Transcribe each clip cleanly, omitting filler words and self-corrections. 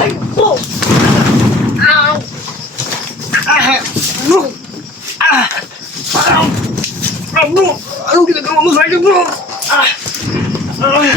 Ay, po! Ow! Bro! Ow! Bro! Anong ginagawa mo sa akin, bro? Bro!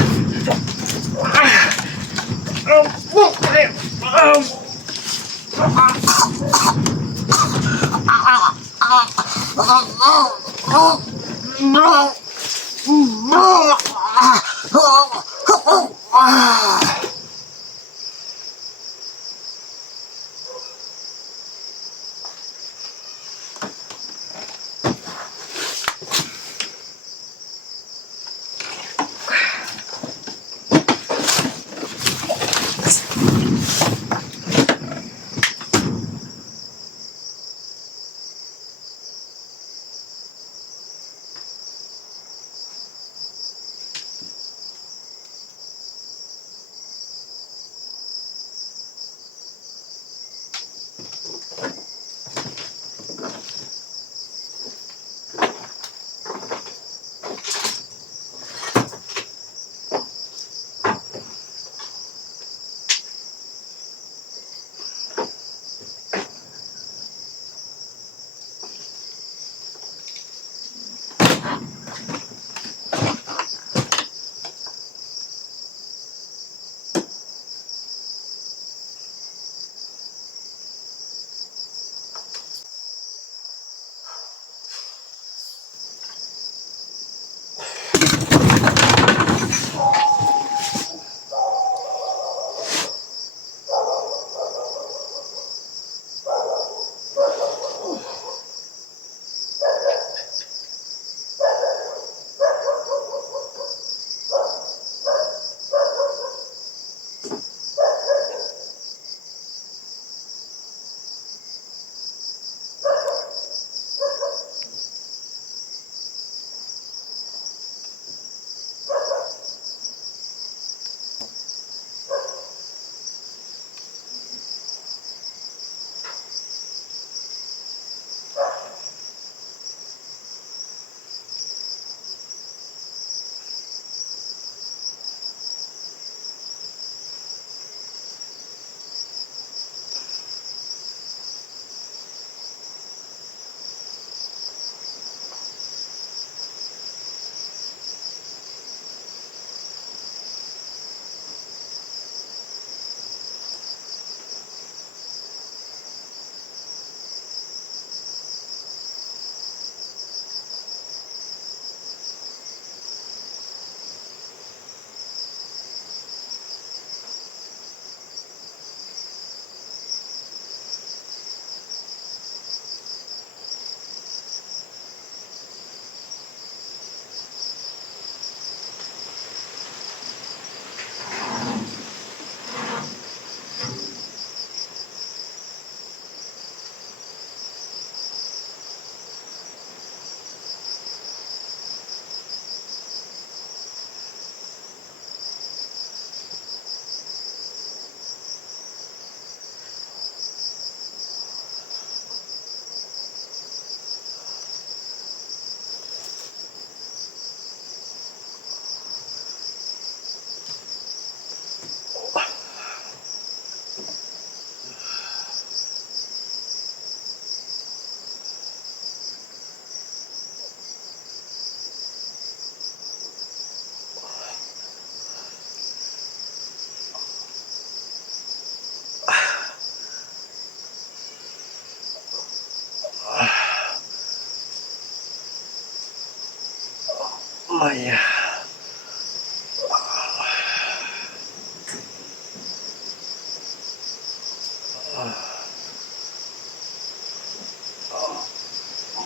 Maya.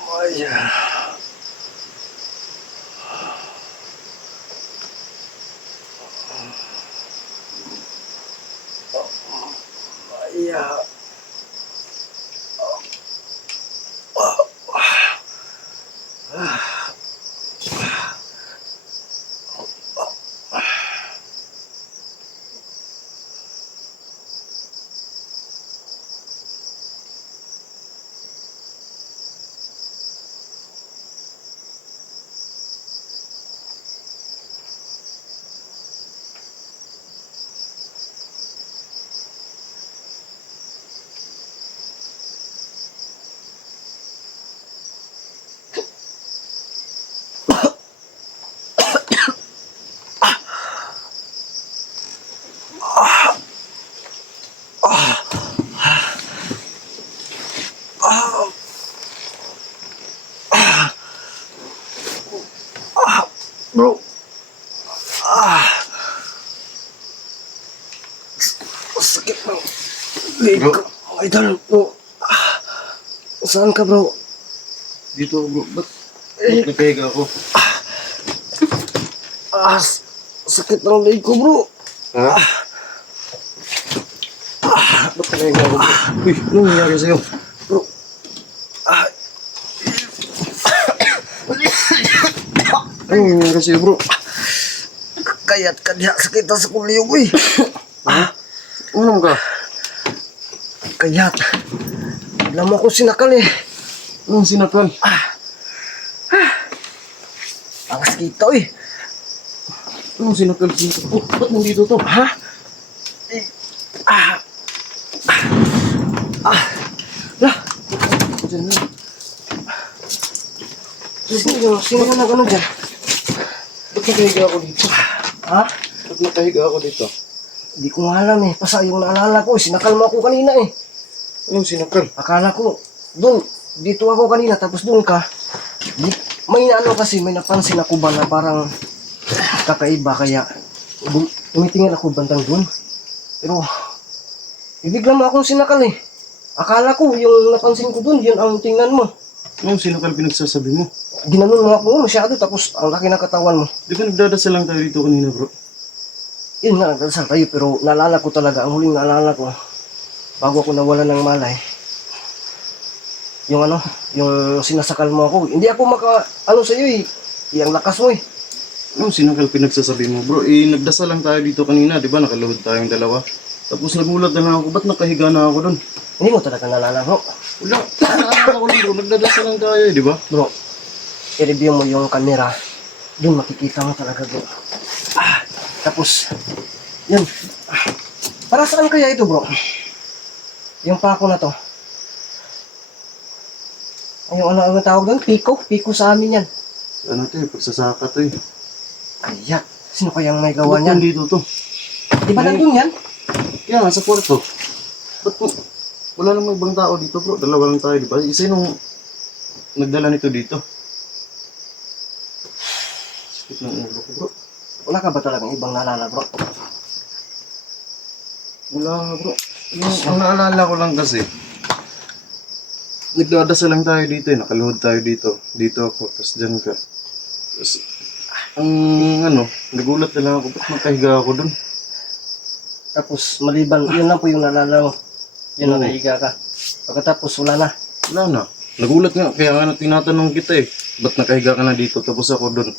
Maya. Maya. Bro. Sakit bro. Bro. Idol bro. Saan ka bro? Dito bro, ba't nagkahiga ako? Sakit ng leg ko bro. Ha? Ba't nagkahiga ako bro? Uy, anong nangyari sa'yo? Bro. Anong nangyari sa'yo bro? Kayat ka diya sakit sa kulyo ko eh. Ha? Ulam ka? Kayat. Alam mo ako sinakal eh. Anong sinakal? Angas kita eh. Anong sinakal dito? Oh, ba't nandito to? Ha? Lah. Diyan na. Sino na nag-ano dyan? Ba't nakahiga ako dito? Ha? Ba't nakahiga ako dito? Hindi ko nga alam eh. Basta yung naalala ko, sinakal mo ako kanina eh. Anong sinakal? Akala ko, dito ako kanina, tapos doon ka. May ano kasi, may napansin ako ba na parang kakaiba, kaya tumitingin ako bandang doon. Pero, bigla mo akong sinakal eh. Akala ko, yung napansin ko doon, yun ang tingnan mo. Anong sinakal pinagsasabi mo? Ginanon mo ako masyado, tapos ang laki ng katawan mo. Di ba nagdadasal lang tayo dito kanina bro? Yun nga, nagdasal tayo, pero naalala ko talaga, ang huling naalala ko, bago ako nawala ng malay, yung ano, yung sinasakal mo ako, hindi ako sa'yo eh, yung lakas mo eh. Anong sinakal pinagsasabi mo bro? Eh, nagdasal lang tayo dito kanina, di ba? Nakaluhod tayong dalawa. Tapos nagulat na lang ako, ba't nakahiga na ako doon? Hindi mo talaga naalala bro. Wala, naalala ko lang bro, nagdadasal lang tayo di ba? Bro, i-review mo yung camera, dun makikita mo talaga bro. Tapos, yun. Para saan kaya ito bro? Yung pako na to. Yung ano tawag doon? Piko sa amin yan. Ano to eh, pagsasaka to eh. Kaya, sino kayang may gawa Ba't niyan? nandito to? Di ba nandun yan? Kaya nga, sa kwarto. Ba't po, wala namang ibang tao dito bro, dalawa lang tayo di ba? Isa yung nagdala nito dito. Sakit ng ulo ko bro. Wala ka ba talagang ibang naalala bro? Wala bro. Ang naalala ko lang kasi, nagdadasal lang tayo dito eh, nakaluhod tayo dito. Dito ako, tapos dyan ka. Tapos, ang nagulat na lang ako, ba't nakahiga ako dun? Tapos maliban, yun lang po yung naalala mo. Yun Oo. nakahiga ka. Pagkatapos wala na. Wala na. Nagulat nga, kaya nga tinatanong kita eh, ba't nakahiga ka na dito, tapos ako dun.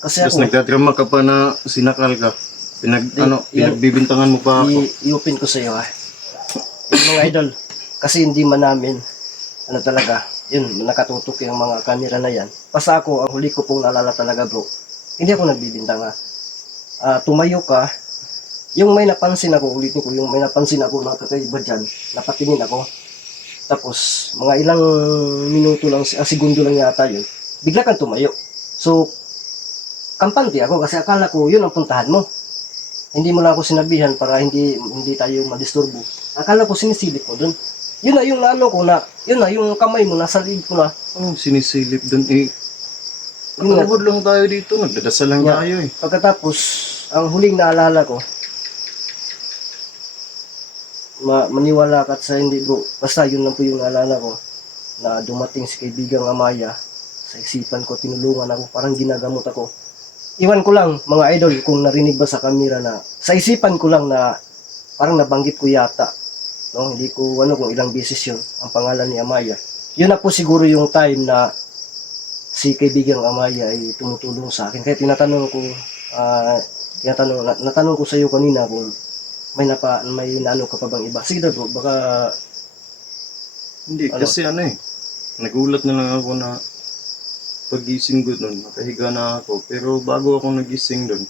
Kasi Tapos ako, nagdadrama ka pa na sinakal ka. Pinagbibintangan mo pa ako. i-open ko sa iyo yung mga idol. Kasi hindi man namin, talaga, yun, nakatutok yung mga camera na yan. Basta ako, ang huli ko pong naalala talaga bro, hindi ako nagbibintang tumayo ka, yung may napansin ako, ulitin ko, yung may napansin ako ng kakaiba dyan, napatingin ako. Tapos, mga ilang minuto lang, segundo lang yata yun, bigla kang tumayo. So, kampante ako kasi akala ko yun ang puntahan mo. Hindi mo lang ako sinabihan para hindi tayo madisturbo. Akala ko sinisilip mo dun. Yun na yung ano ko na, yun na yung kamay mo nasa liig ko na. Anong sinisilip dun eh? Yun nga, Nakaluhod lang tayo dito, nagdadasal lang Yeah. tayo eh. pagkatapos, ang huling naalala ko, maniwala ka at sa hindi bro, basta yun lang po yung naalala ko, na dumating si kaibigang Amaya, sa isipan ko, tinulungan ako, parang ginagamot ako. Iwan ko lang, mga idol, kung narinig ba sa kamera na, sa isipan ko lang na, parang nabanggit ko yata, no? Hindi ko, kung ilang beses yun, ang pangalan ni Amaya. Yun na po siguro yung time na, si kaibigang Amaya ay tumutulong sa akin. Kaya tinatanong ko, natanong ko sa iyo kanina kung may naano ka pa bang iba. Sige daw bro, baka Hindi, Ano? kasi nagulat na lang ako na pagising ko doon, nakahiga na ako. Pero bago ako nagising doon,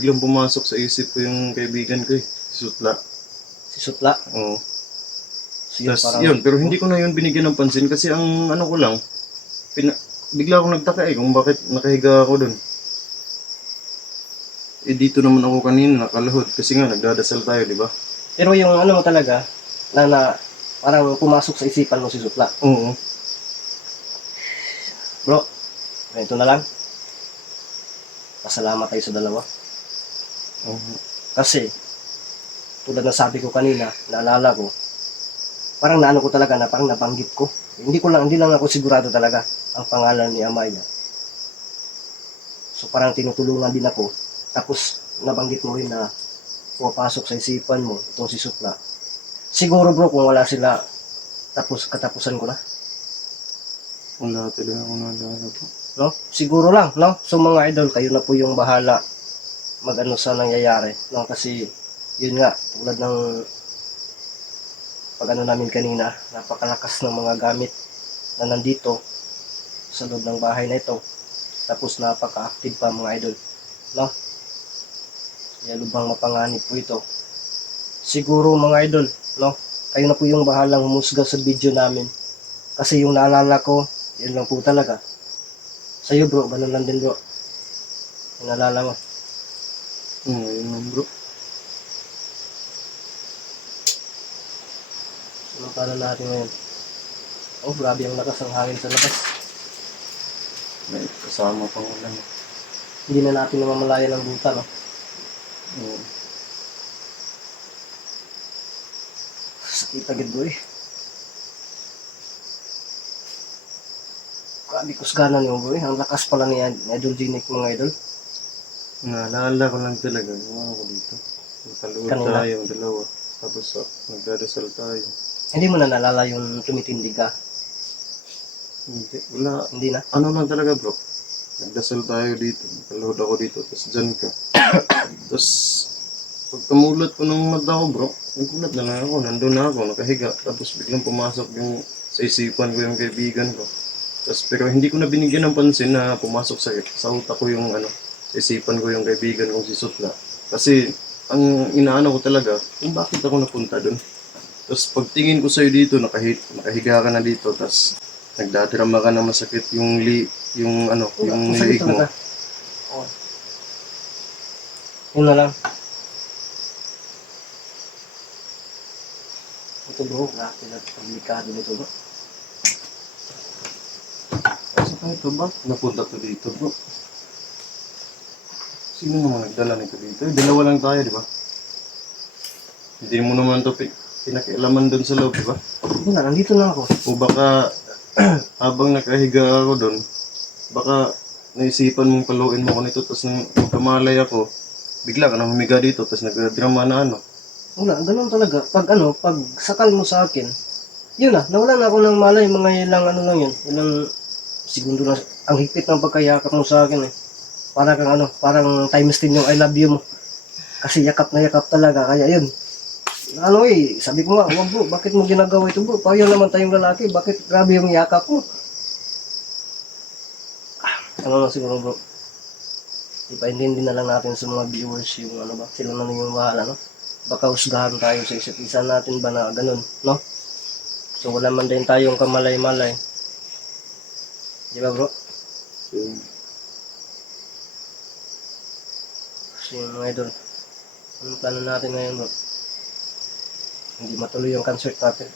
biglang pumasok sa isip ko yung kaibigan ko eh, si Sutla. si Sutla. Oo. So yun, Tapos yun, pero hindi ko na yun binigyan ng pansin kasi ang ano ko lang, bigla akong nagtaka eh kung bakit nakahiga ako doon. Eh dito naman ako kanina nakaluhod kasi nga nagdadasal tayo, di ba? Pero yung ano mo talaga, na parang pumasok sa isipan mo si Sutla. Oo. Bro, ganito na lang. Pasalamat tayo sa dalawa. Oo. Kasi, tulad na sabi ko kanina, naalala ko, parang naano ko talaga na parang nabanggit ko. Hindi lang ako sigurado talaga ang pangalan ni Amaya. So parang tinutulungan din ako. Tapos nabanggit mo rin na pumapasok sa isipan mo itong si Sutla. Siguro bro kung wala sila, katapusan ko na. Wala talaga akong naalala po. No? Siguro lang, no? So mga idol, kayo na po yung bahala mag-ano sa nangyayari. No? Kasi yun nga, tulad ng pag ano namin kanina, napakalakas ng mga gamit na nandito sa loob ng bahay na ito. Tapos napaka-active pa mga idol. No? Kaya lubang mapanganib po ito. Siguro mga idol, no? Kayo na po yung bahalang humusga sa video namin. Kasi yung naalala ko, yun lang po talaga. Sa'yo bro, ganun lang din bro. Yung naalala mo. Oo, yun lang bro. Anong plano natin ngayon? Oh, grabe ang lakas ng hangin sa labas. May kasama pang ulan. Hindi na natin namamalayan ng buta, no? Oo. Sakit agad bro eh. Grabe kusganan yung bro eh. Ang lakas pala ni Idol Genic mga idol. Naalala ko lang talaga, yung ako dito. Nakaluhod Kanina? tayo, ang dalawa. Tapos nagdadasal tayo. Hindi mo na nalala yung tumitindig ka. Hindi, wala. Hindi na. Ano lang talaga bro. Nagdasal tayo dito. Nakaluhod ako dito. Tapos dyan ka. Tapos pag kamulat ko ng mata ko bro, nagulat na lang ako. Nandun na ako, nakahiga. Tapos biglang pumasok yung sa isipan ko yung kaibigan ko. Tapos pero hindi ko na binigyan ng pansin na pumasok sa utak ko yung sa isipan ko yung kaibigan kong si Sutla. Kasi ang inaano ko talaga, kung bakit ako napunta doon. Tapos pagtingin ko sa'yo dito, nakahiga ka na dito, tapos nagdadrama ka na masakit yung yung Masakit liig mo. talaga. Oh. Yun na lang. Ito bro, delikado nito bro. Kasi ito ba? Napunta to dito bro. Sino naman nagdala nito dito? Dalawa lang tayo, di ba? Hindi mo naman to pinakialaman doon sa loob, di ba? Yun na, nandito na ako. O baka habang nakahiga ako doon, baka naisipan mong paluin mo ko nito, tapos nung magkamalay ako, bigla ka na humiga dito, tapos nagdrama na Wala, ganun talaga. Pag sakal mo sa akin, yun na, nawala na ako ng malay, mga ilang ano lang yun, ilang segundo lang. Ang higpit ng pagkayakap mo sa akin eh. Parang times 10 yung I love you mo. Kasi yakap na yakap talaga, kaya yun. Sabi ko nga, wag bro, bakit mo ginagawa ito bro? Payo naman tayong lalaki, bakit grabe yung yakap mo? Ano na siguro bro, ipaintindi na lang natin sa mga viewers yung sila na yung bahala, no? Baka husgahan tayo sa isa't isa natin ba na ganun, no? So wala man din tayong kamalay-malay. Di ba bro? Kasi mga idol, anong plano natin ngayon bro? Hindi matuloy yung concert natin.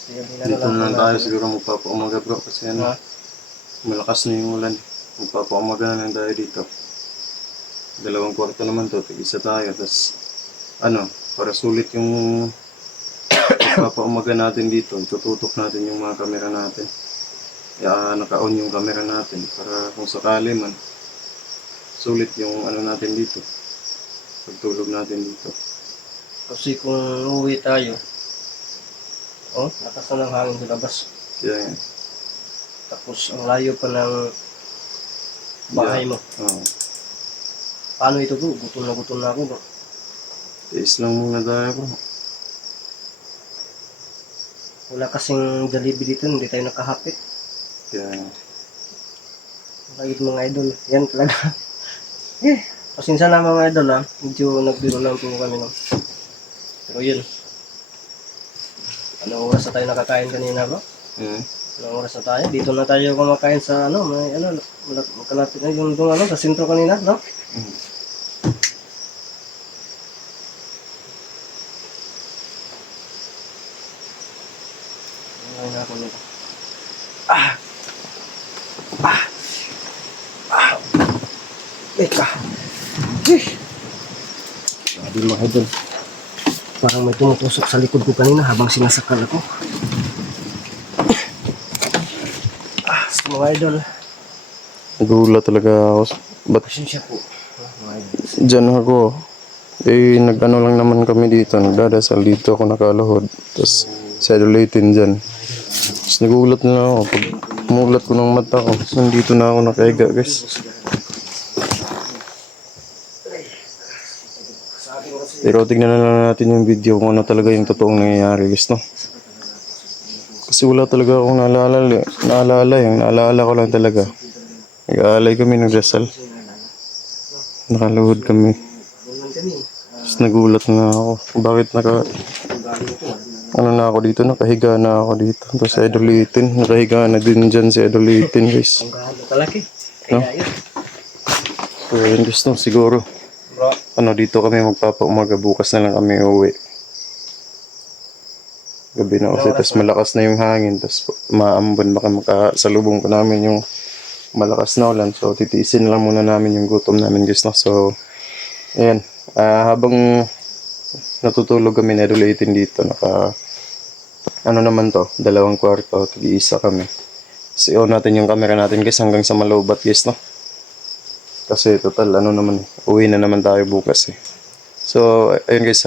Sige, Dito na lang tayo siguro magpapaumaga bro kasi ano, Ha? malakas na yung ulan. Magpapaumaga na lang tayo dito. 2 kwarto naman to, tig-isa tayo. Tapos ano, para sulit yung magpapaumaga natin dito, tututok natin yung mga kamera natin. Naka-on yung kamera natin para kung sakali man, sulit yung ano natin dito. Pagtulog natin dito. Kasi kung uuwi tayo, lakas na ng hangin sa labas. Kaya yan. Tapos ang layo pa ng bahay mo. Oo. Paano ito bro? Gutom na ako bro. Tiis lang muna tayo bro. Wala kasing Jollibee dito, hindi tayo nakahapit. Kaya Lagit mga idol, yan talaga. Pasensya na mga idol ha, medyo nagbiro lang po kami no. Pero yun. Anong oras na tayo nakakain kanina bro? Anong oras na tayo? Dito na tayo kumakain sa kalapit na yung sa sentro kanina, no? Ngayon na ako nito. Eka. Sabi mga idol. Parang may tumutusok sa likod ko kanina habang sinasakal ako. So mga idol. nagulat talaga ako. Ba't Pasensya po. Mga idol. dyan ako? Nag-ano lang naman kami dito. Nagdadasal dito ako nakaluhod. Tapos sedulitin dyan. Tapos nagulat na ako. Pag umulat ko ng mata ko, nandito na ako nakahiga guys. Pero tignan na lang natin yung video kung ano talaga yung totoong nangyayari guys, no? Kasi wala talaga akong naalala. Yung naalala ko lang talaga. Nag-aalay kami, nagdasal. Nakaluhod kami. Tapos nagulat na ako. Bakit ano na ako dito? Nakahiga na ako dito. Tapos si Idolitin. Nakahiga na din dyan si Idolitin guys. Ang gano kalaki. No? Kaya yun. So yun guys, no? Siguro. Bro. Ano, dito kami magpapaumaga. Bukas na lang kami uwi. Gabi na kasi. Tapos malakas na yung hangin. Tapos maambon. Baka makasalubong pa namin yung malakas na ulan. So titiisin lang muna namin yung gutom namin guys, no? So ayan. Habang natutulog kami na Idolitin dito, ano naman to, 2 kwarto, tig-isa kami. So on natin yung camera natin guys hanggang sa Malaubat guys, no? Kasi total ano naman, uwi na naman tayo bukas eh. So ayun guys